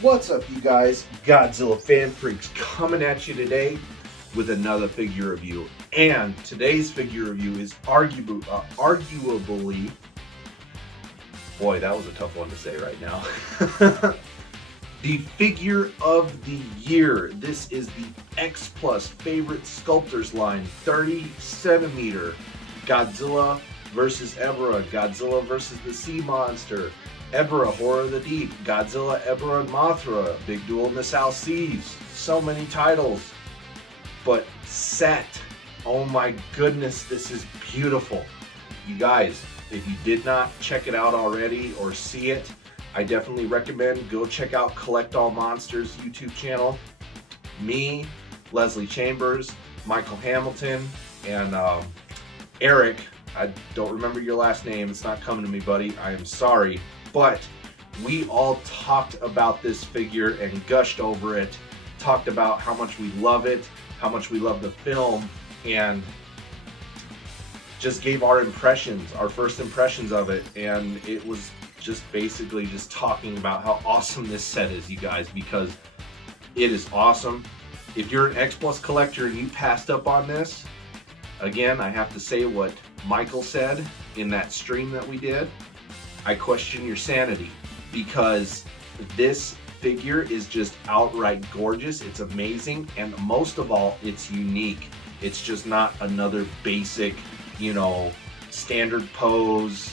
What's up, you guys? Godzilla fan freaks coming at you today with another figure review. And today's figure review is arguably, boy, that was a tough one to say right now. The figure of the year. This is the X Plus favorite sculptors line, 30 centimeter Godzilla versus Ebirah, Godzilla versus the Sea Monster, Ebirah, Horror of the Deep, Godzilla, Ebirah, and Mothra, Big Duel in the South Seas. So many titles. But set. Oh my goodness, this is beautiful. You guys, if you did not check it out already or see it, I definitely recommend go check out Collect All Monsters YouTube channel. Me, Leslie Chambers, Michael Hamilton, and Eric. I don't remember your last name. It's not coming to me, buddy. I am sorry. But we all talked about this figure and gushed over it, talked about how much we love it, how much we love the film, and just gave our impressions, our first impressions of it. And it was just basically just talking about how awesome this set is, you guys, because it is awesome. If you're an X Plus collector and you passed up on this, again, I have to say what Michael said in that stream that we did. I question your sanity, because this figure is just outright gorgeous. It's amazing, and most of all, it's unique. It's just not another basic, standard pose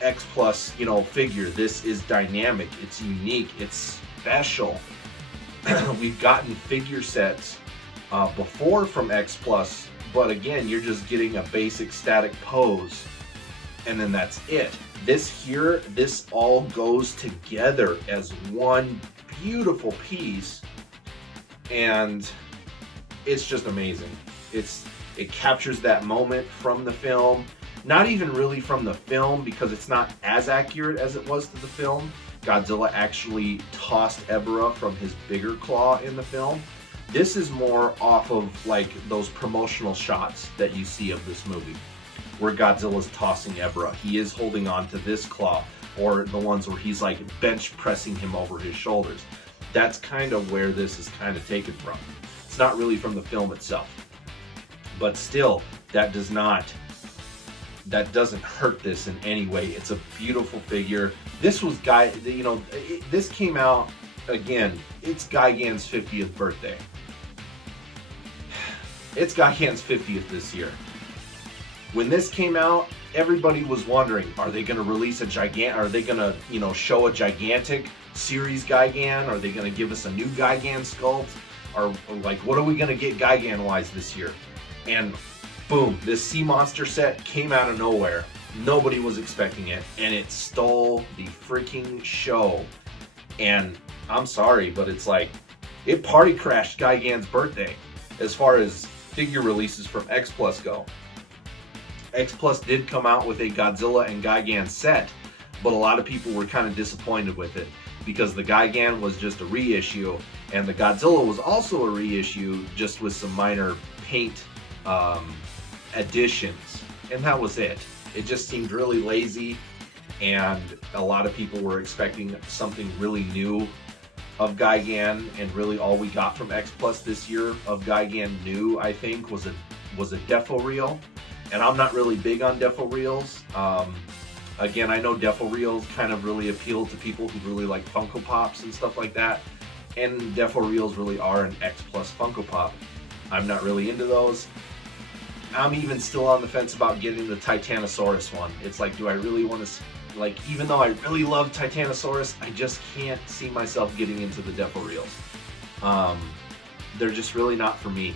X Plus, figure. This is dynamic. It's unique. It's special. We've gotten figure sets before from X Plus, but again, you're just getting a basic static pose, and then that's it. This all goes together as one beautiful piece, and it's just amazing. It captures that moment from the film. Not even really from the film, because it's not as accurate as it was to the film. Godzilla actually tossed Ebirah from his bigger claw in the film. This is more off of like those promotional shots that you see of this movie, where Godzilla's tossing Ebirah. He is holding on to this claw, or the ones where he's like bench pressing him over his shoulders. That's kind of where this is kind of taken from. It's not really from the film itself. But still, that doesn't hurt this in any way. It's a beautiful figure. This was this came out, again, it's Gigan's 50th birthday. It's Gigan's 50th this year. When this came out, everybody was wondering, are they going to release are they going to, show a gigantic series Gigan? Are they going to give us a new Gigan sculpt? Or like, what are we going to get Gigan-wise this year? And boom, this Sea Monster set came out of nowhere. Nobody was expecting it, and it stole the freaking show. And I'm sorry, but it's like, it party crashed Gigan's birthday as far as figure releases from X Plus go. X Plus did come out with a Godzilla and Gigan set, but a lot of people were kind of disappointed with it, because the Gigan was just a reissue, and the Godzilla was also a reissue, just with some minor paint additions, and that was it. It just seemed really lazy, and a lot of people were expecting something really new of Gigan, and really all we got from X Plus this year of Gigan new, I think, was a defo reel, and I'm not really big on defo reels. Again, I know defo reels kind of really appeal to people who really like Funko Pops and stuff like that, and defo reels really are an X Plus Funko Pop. I'm not really into those. I'm even still on the fence about getting the Titanosaurus one. It's like, do I really want to, even though I really love Titanosaurus, I just can't see myself getting into the defo reels. They're just really not for me.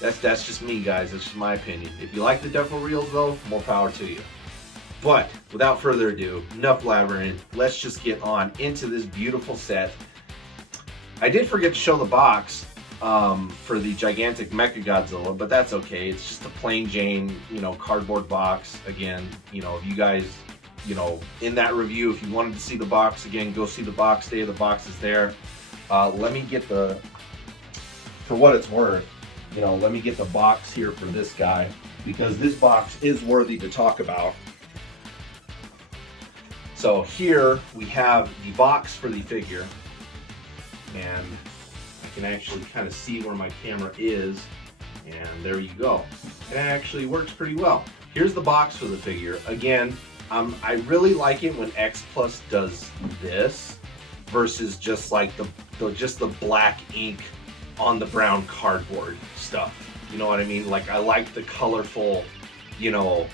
That's just me, guys. That's just my opinion. If you like the defo reels, though, more power to you. But without further ado, enough blabbering. Let's just get on into this beautiful set. I did forget to show the box for the gigantic Mecha Godzilla, but that's okay. It's just a plain Jane, cardboard box. Again, if you guys, in that review, if you wanted to see the box, again, go see the box day. The box is there. Let me get for what it's worth, let me get the box here for this guy, because this box is worthy to talk about. So here we have the box for the figure, and I can actually kind of see where my camera is, and there you go. It actually works pretty well. Here's the box for the figure. Again, I really like it when X Plus does this versus just like the black ink on the brown cardboard stuff. You know what I mean? Like, I like the colorful, you know,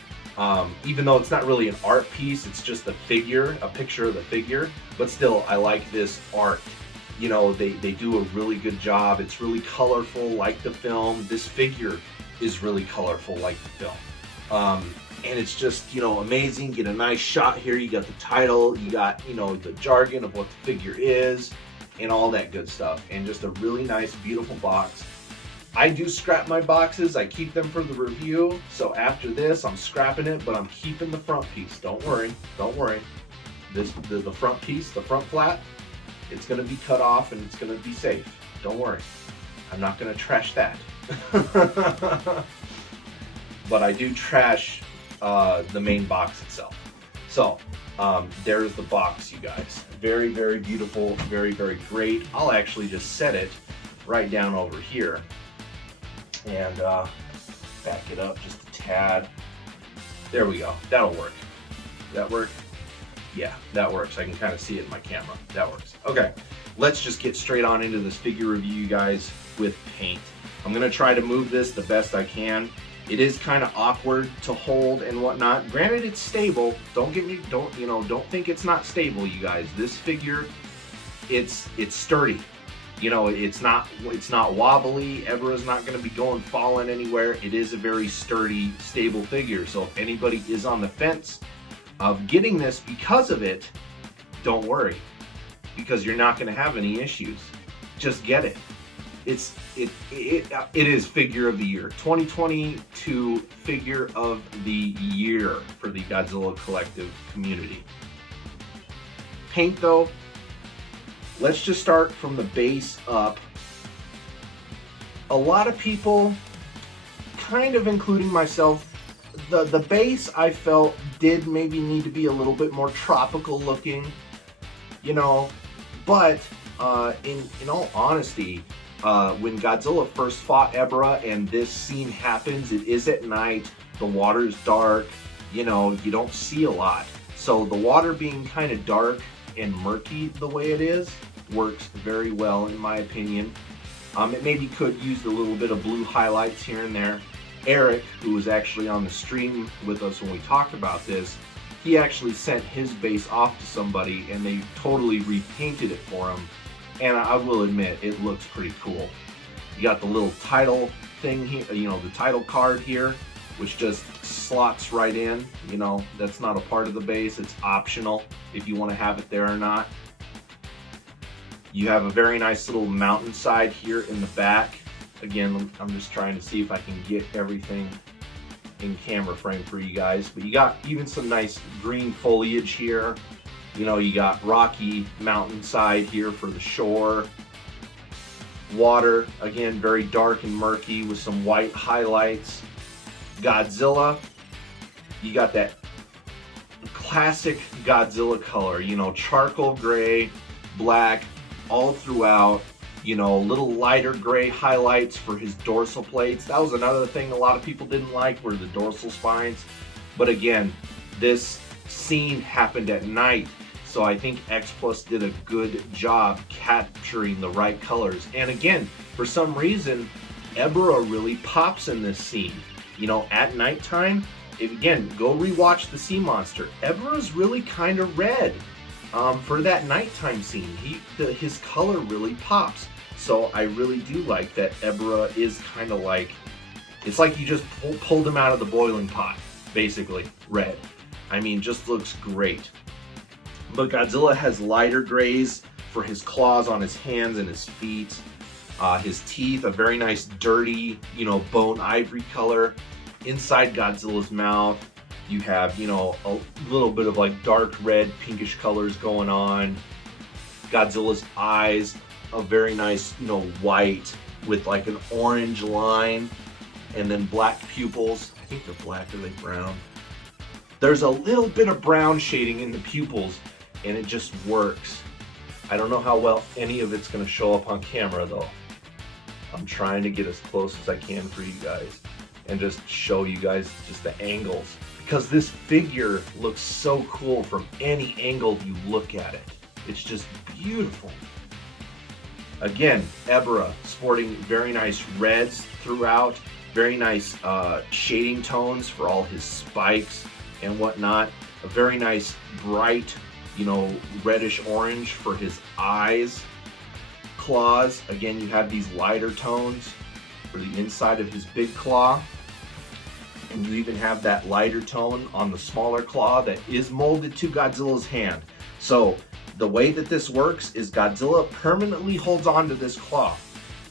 even though it's not really an art piece, it's just a figure, a picture of the figure, but still, I like this art. You know, they do a really good job. It's really colorful like the film. This figure is really colorful like the film. And it's just, you know, amazing. Get a nice shot here. You got the title, you got, you know, the jargon of what the figure is and all that good stuff. And just a really nice, beautiful box. I do scrap my boxes. I keep them for the review. So after this, I'm scrapping it, but I'm keeping the front piece. Don't worry. Don't worry. The front piece, the front flap, it's going to be cut off and it's going to be safe. Don't worry. I'm not going to trash that. But I do trash the main box itself. So there's the box, you guys. Very, very beautiful. Very, very great. I'll actually just set it right down over here and back it up just a tad. There we go. That'll work. That work? Yeah, that works. I can kind of see it in my camera. That works. Okay, let's just get straight on into this figure review, you guys, with paint. I'm gonna try to move this the best I can. It is kind of awkward to hold and whatnot. Granted, it's stable. Don't think it's not stable, you guys. This figure, it's sturdy. You know, it's not wobbly. Ebirah's not going to be falling anywhere. It is a very sturdy, stable figure. So if anybody is on the fence of getting this because of it, don't worry, because you're not going to have any issues. Just get it. It is figure of the year, 2022 figure of the year for the Godzilla collective community. Paint though, let's just start from the base up. A lot of people, kind of including myself, the base I felt did maybe need to be a little bit more tropical looking, you know, but in all honesty, when Godzilla first fought Ebirah and this scene happens, it is at night, the water's dark, you know, you don't see a lot. So the water being kind of dark and murky the way it is works very well in my opinion. It maybe could use a little bit of blue highlights here and there. Eric, who was actually on the stream with us when we talked about this, he actually sent his base off to somebody and they totally repainted it for him. And I will admit, it looks pretty cool. You got the little title thing here, you know, the title card here, which just slots right in. You know, that's not a part of the base. It's optional if you want to have it there or not. You have a very nice little mountainside here in the back. Again, I'm just trying to see if I can get everything in camera frame for you guys. But you got even some nice green foliage here. You know, you got rocky mountainside here for the shore. Water, again, very dark and murky with some white highlights. Godzilla, you got that classic Godzilla color, you know, charcoal gray, black, all throughout. You know, little lighter gray highlights for his dorsal plates. That was another thing a lot of people didn't like, were the dorsal spines. But again, this scene happened at night. So I think X Plus did a good job capturing the right colors. And again, for some reason, Ebirah really pops in this scene. You know, at nighttime, again, go rewatch the Sea Monster. Ebirah's really kind of red for that nighttime scene. His color really pops. So I really do like that Ebirah is kind of like, it's like you just pulled him out of the boiling pot, basically, red. I mean, just looks great. But Godzilla has lighter grays for his claws on his hands and his feet. His teeth, a very nice dirty, you know, bone ivory color. Inside Godzilla's mouth, you have, you know, a little bit of like dark red, pinkish colors going on. Godzilla's eyes, a very nice, you know, white with like an orange line, and then black pupils. I think they're black, are they brown? There's a little bit of brown shading in the pupils, and it just works. I don't know how well any of it's going to show up on camera though. I'm trying to get as close as I can for you guys and just show you guys just the angles, because this figure looks so cool from any angle you look at it. It's just beautiful. Again, Ebirah sporting very nice reds throughout, very nice shading tones for all his spikes and whatnot. A very nice bright, you know, reddish orange for his eyes. Claws, again, you have these lighter tones for the inside of his big claw. And you even have that lighter tone on the smaller claw that is molded to Godzilla's hand. So the way that this works is Godzilla permanently holds on to this claw.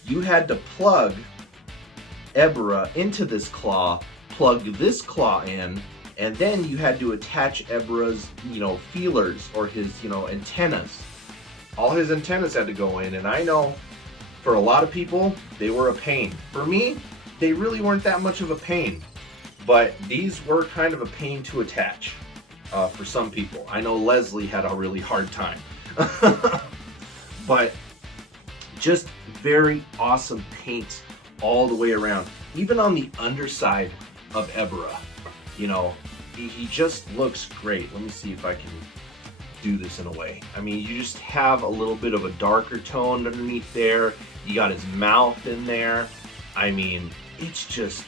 You had to plug Ebirah into this claw, plug this claw in, and then you had to attach Ebirah's, you know, feelers or his, you know, antennas. All his antennas had to go in, and I know for a lot of people, they were a pain. For me, they really weren't that much of a pain, but these were kind of a pain to attach for some people. I know Leslie had a really hard time. But just very awesome paints all the way around. Even on the underside of Ebirah, you know, he just looks great. Let me see if I can do this in a way. I mean, you just have a little bit of a darker tone underneath there. You got his mouth in there. I mean, it's just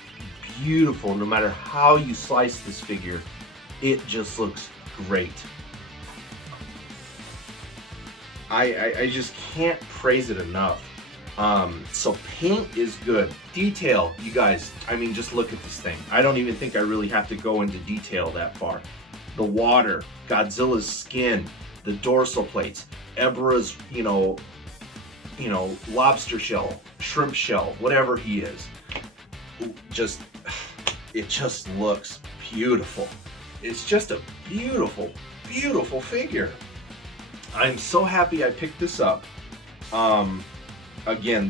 beautiful. No matter how you slice this figure, it just looks great. I just can't praise it enough. So paint is good. Detail, you guys, I mean, just look at this thing. I don't even think I really have to go into detail that far. The water, Godzilla's skin, the dorsal plates, Ebirah's, you know, lobster shell, shrimp shell, whatever he is. Just, it just looks beautiful. It's just a beautiful, beautiful figure. I'm so happy I picked this up. Again,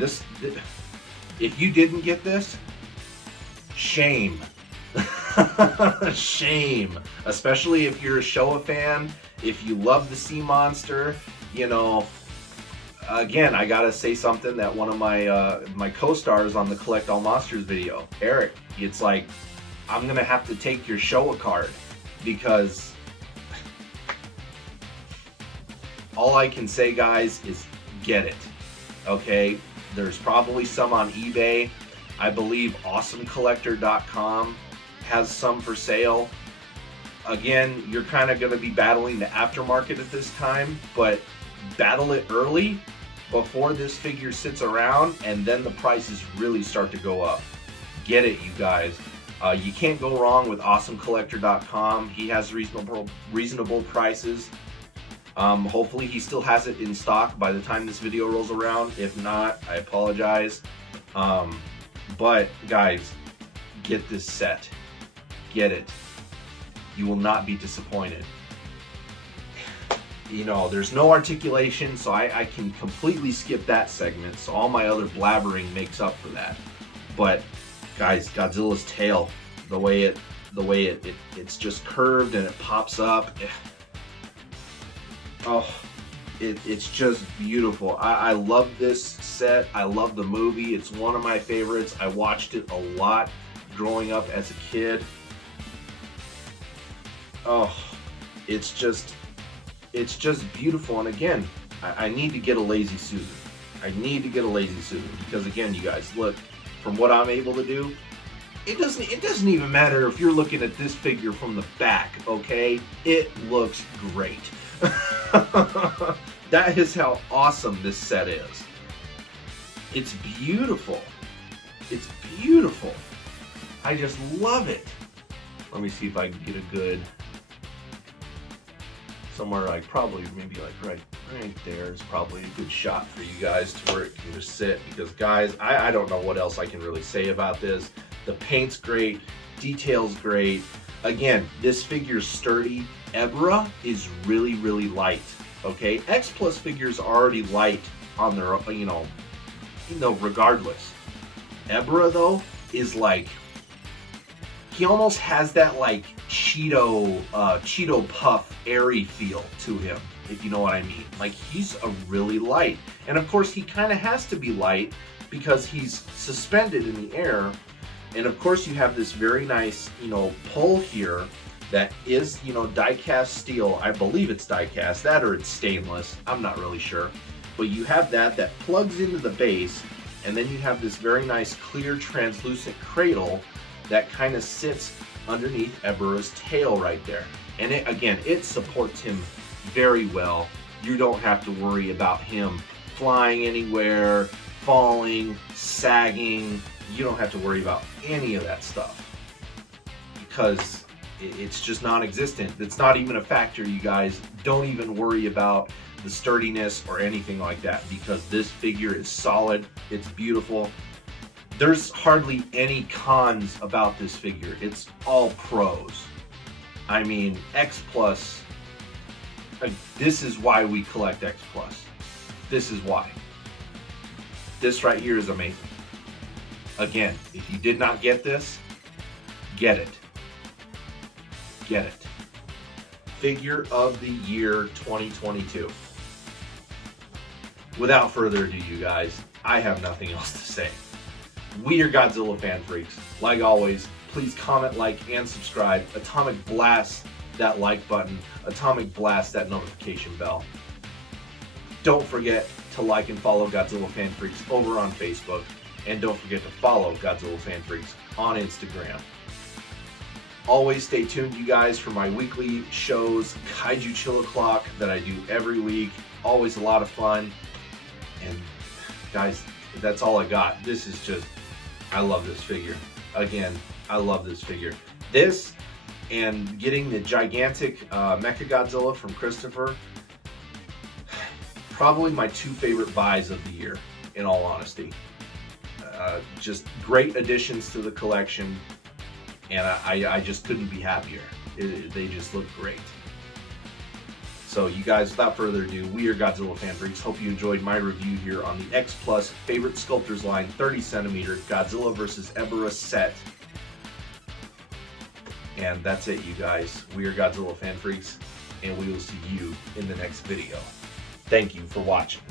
if you didn't get this, shame. Shame. Especially if you're a Showa fan, if you love the sea monster, you know. Again, I gotta say something that one of my my co-stars on the Collect All Monsters video, Eric, it's like, I'm gonna have to take your Showa card, because all I can say, guys, is get it. Okay, there's probably some on eBay. I believe awesomecollector.com has some for sale. Again, you're kind of going to be battling the aftermarket at this time, but battle it early before this figure sits around, and then the prices really start to go up. Get it, you guys. You can't go wrong with awesomecollector.com. He has reasonable prices. Hopefully he still has it in stock by the time this video rolls around. If not, I apologize. But guys, get this set. Get it. You will not be disappointed. You know, there's no articulation, so I can completely skip that segment. So all my other blabbering makes up for that. But guys, Godzilla's tail, the way it's just curved and it pops up. Oh, it's just beautiful. I love this set. I love the movie. It's one of my favorites. I watched it a lot growing up as a kid. Oh, it's just beautiful. And again, I need to get a lazy Susan. I need to get a lazy Susan, because again, you guys, look, from what I'm able to do, it doesn't even matter if you're looking at this figure from the back, okay? It looks great. That is how awesome this set is. It's beautiful. It's beautiful. I just love it. Let me see if I can get a good, somewhere like probably maybe like right there is probably a good shot for you guys to where it can just sit, because guys, I don't know what else I can really say about this. The paint's great, detail's great. Again, this figure's sturdy. Ebirah is really, really light. Okay, X Plus figures are already light on their, you know, regardless. Ebirah though is like, he almost has that like Cheeto Puff airy feel to him, if you know what I mean. Like, he's a really light. And of course he kind of has to be light because he's suspended in the air. And of course you have this very nice, you know, pole here that is, you know, die-cast steel. I believe it's die-cast, that or it's stainless. I'm not really sure. But you have that plugs into the base, and then you have this very nice clear translucent cradle that kind of sits underneath Ebirah's tail right there. And it, again, it supports him very well. You don't have to worry about him flying anywhere, falling, sagging. You don't have to worry about any of that stuff because it's just non-existent. It's not even a factor, you guys. Don't even worry about the sturdiness or anything like that because this figure is solid. It's beautiful. There's hardly any cons about this figure. It's all pros. I mean, X Plus, this is why we collect X Plus. This is why. This right here is amazing. Again, if you did not get this, get it. Get it. Figure of the year 2022. Without further ado, you guys, I have nothing else to say. We are Godzilla fan freaks. Like always, please comment, like, and subscribe. Atomic blast that like button. Atomic blast that notification bell. Don't forget to like and follow Godzilla Fan Freaks over on Facebook. And don't forget to follow Godzilla Fan Freaks on Instagram. Always stay tuned, you guys, for my weekly shows, Kaiju Chill O'Clock, that I do every week. Always a lot of fun. And guys, that's all I got. This is just, I love this figure. Again, I love this figure. This and getting the gigantic Mechagodzilla from Christopher, probably my two favorite buys of the year, in all honesty. Just great additions to the collection, and I just couldn't be happier. They just look great. So you guys, without further ado, we are Godzilla Fan Freaks. Hope you enjoyed my review here on the X Plus Favorite Sculptors line 30cm Godzilla vs. Ebirah set. And that's it, you guys. We are Godzilla Fan Freaks, and we will see you in the next video. Thank you for watching.